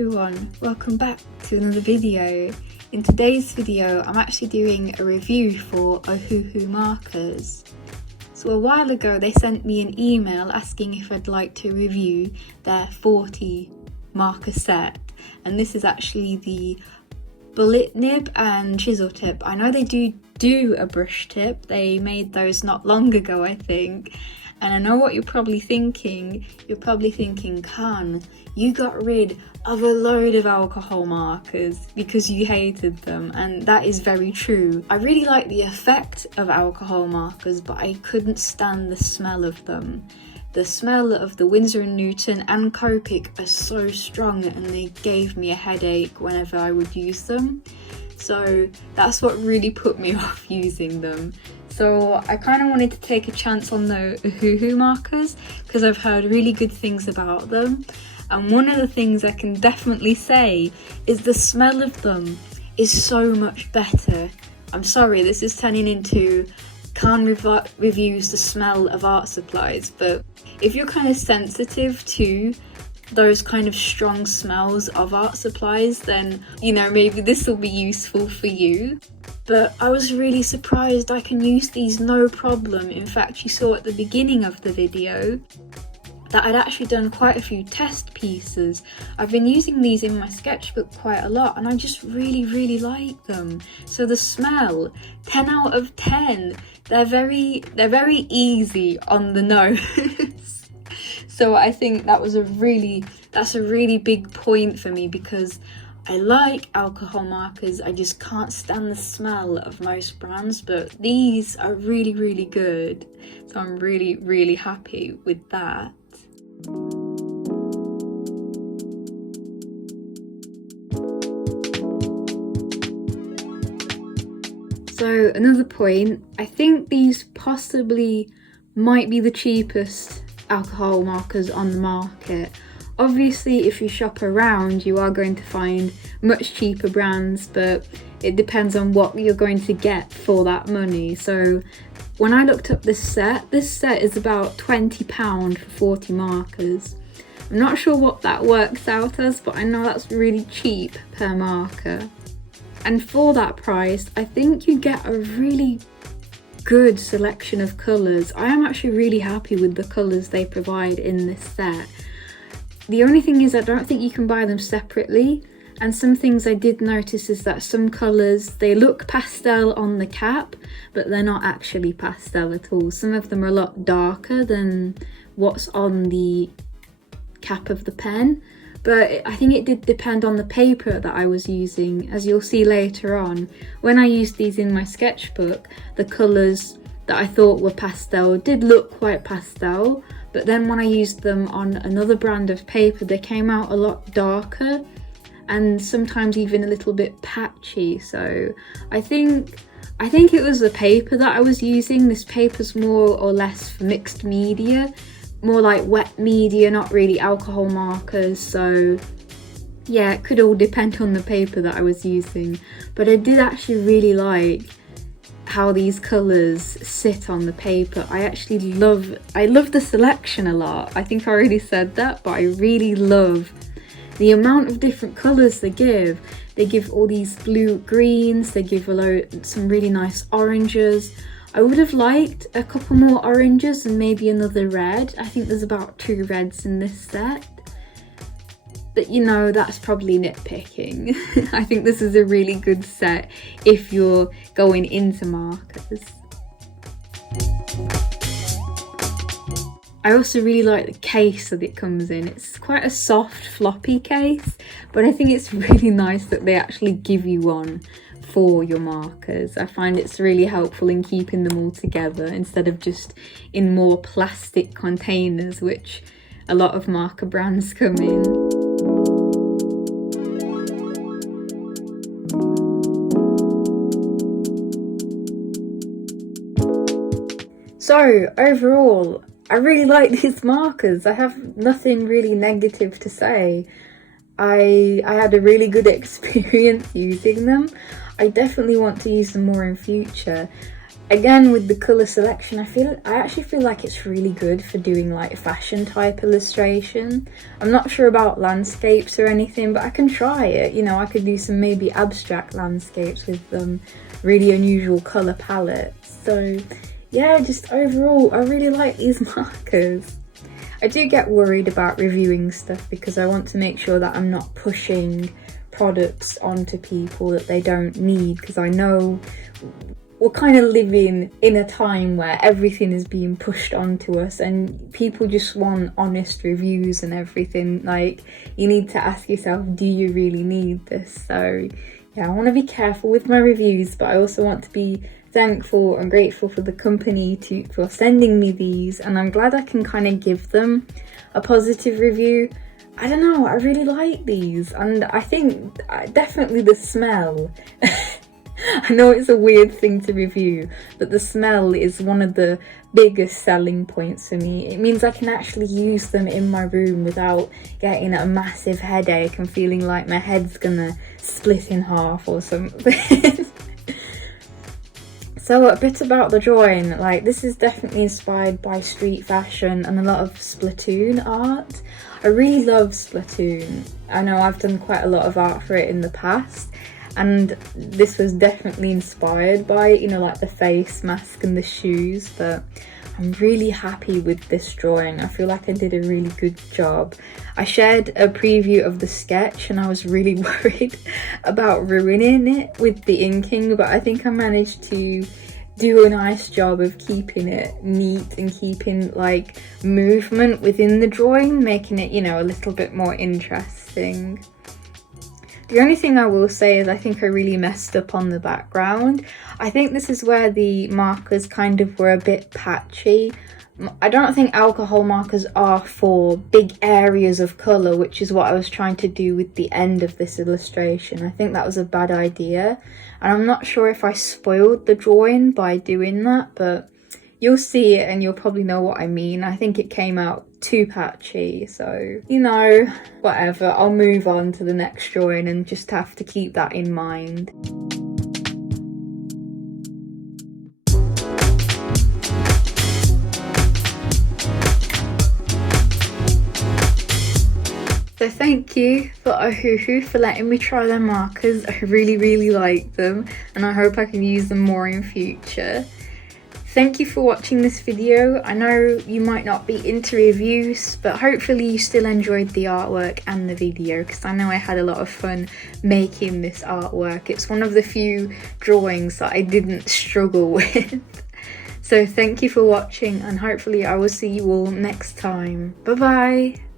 everyone, welcome back to another video. In today's video I'm actually doing a review for OHUHU markers. So a while ago they sent me an email asking if I'd like to review their 40 marker set, and this is actually the bullet nib and chisel tip. I know they do a brush tip, they made those not long ago I think. And I know what you're probably thinking. You're probably thinking, Khan, you got rid of a load of alcohol markers because you hated them. And that is very true. I really like the effect of alcohol markers, but I couldn't stand the smell of them. The smell of the Winsor & Newton and Copic are so strong and they gave me a headache whenever I would use them. So that's what really put me off using them. So I kind of wanted to take a chance on the OHUHU markers because I've heard really good things about them. And one of the things I can definitely say is the smell of them is so much better. I'm sorry, this is turning into Khan reviews the smell of art supplies, but if you're kind of sensitive to those kind of strong smells of art supplies, then maybe this will be useful for you. But I was really surprised I can use these no problem. In fact, you saw at the beginning of the video that I'd actually done quite a few test pieces. I've been using these in my sketchbook quite a lot and I just really like them. So the smell, 10 out of 10. They're very easy on the nose. So I think that's a really big point for me because I like alcohol markers, I just can't stand the smell of most brands, but these are really good. So I'm really happy with that. So another point, I think these possibly might be the cheapest alcohol markers on the market. Obviously, if you shop around, you are going to find much cheaper brands, but it depends on what you're going to get for that money. So when I looked up this set is about £20 for 40 markers. I'm not sure what that works out as, but I know that's really cheap per marker. And for that price, I think you get a really good selection of colours. I am actually really happy with the colours they provide in this set. The only thing is I don't think you can buy them separately, and some things I did notice is that some colours, they look pastel on the cap, but they're not actually pastel at all. Some of them are a lot darker than what's on the cap of the pen, but I think it did depend on the paper that I was using. As you'll see later on, when I used these in my sketchbook, the colours that I thought were pastel did look quite pastel, but then when I used them on another brand of paper, they came out a lot darker and sometimes even a little bit patchy. So I think it was the paper that I was using. This paper's more or less for mixed media, more like wet media, not really alcohol markers. So yeah, it could all depend on the paper that I was using. But I did actually really like how these colours sit on the paper. I love the selection a lot. I think I already said that, but I really love the amount of different colours they give. They give all these blue greens, they give some really nice oranges. I would have liked a couple more oranges and maybe another red. I think there's about 2 reds in this set. But that's probably nitpicking. I think this is a really good set if you're going into markers. I also really like the case that it comes in. It's quite a soft, floppy case, but I think it's really nice that they actually give you one for your markers. I find it's really helpful in keeping them all together instead of just in more plastic containers, which a lot of marker brands come in. So overall, I really like these markers. I have nothing really negative to say. I had a really good experience using them. I definitely want to use them more in future. Again, with the colour selection, I actually feel like it's really good for doing like fashion type illustration. I'm not sure about landscapes or anything, but I can try it. You know, I could do some maybe abstract landscapes with really unusual colour palettes. So yeah, just overall, I really like these markers. I do get worried about reviewing stuff because I want to make sure that I'm not pushing products onto people that they don't need, because I know we're kind of living in a time where everything is being pushed onto us and people just want honest reviews and everything. Like, you need to ask yourself, do you really need this? So yeah, I want to be careful with my reviews, but I also want to be thankful and grateful for the company for sending me these, and I'm glad I can kind of give them a positive review. I don't know, I really like these, and I think definitely the smell. I know it's a weird thing to review, but the smell is one of the biggest selling points for me. It means I can actually use them in my room without getting a massive headache and feeling like my head's gonna split in half or something. So a bit about the drawing, like this is definitely inspired by street fashion and a lot of Splatoon art. I really love Splatoon. I know I've done quite a lot of art for it in the past, and this was definitely inspired by it, you know, like the face mask and the shoes, but I'm really happy with this drawing. I feel like I did a really good job. I shared a preview of the sketch and I was really worried about ruining it with the inking, but I think I managed to do a nice job of keeping it neat and keeping like movement within the drawing, making it, you know, a little bit more interesting. The only thing I will say is I think I really messed up on the background. I think this is where the markers kind of were a bit patchy. I don't think alcohol markers are for big areas of colour, which is what I was trying to do with the end of this illustration. I think that was a bad idea, and I'm not sure if I spoiled the drawing by doing that, but you'll see it and you'll probably know what I mean. I think it came out too patchy, so you know, whatever, I'll move on to the next drawing and just have to keep that in mind. So thank you for OHUHU for letting me try their markers. I really like them and I hope I can use them more in future. Thank you for watching this video. I know you might not be into reviews, but hopefully you still enjoyed the artwork and the video, because I know I had a lot of fun making this artwork. It's one of the few drawings that I didn't struggle with. So thank you for watching, and hopefully I will see you all next time. Bye bye!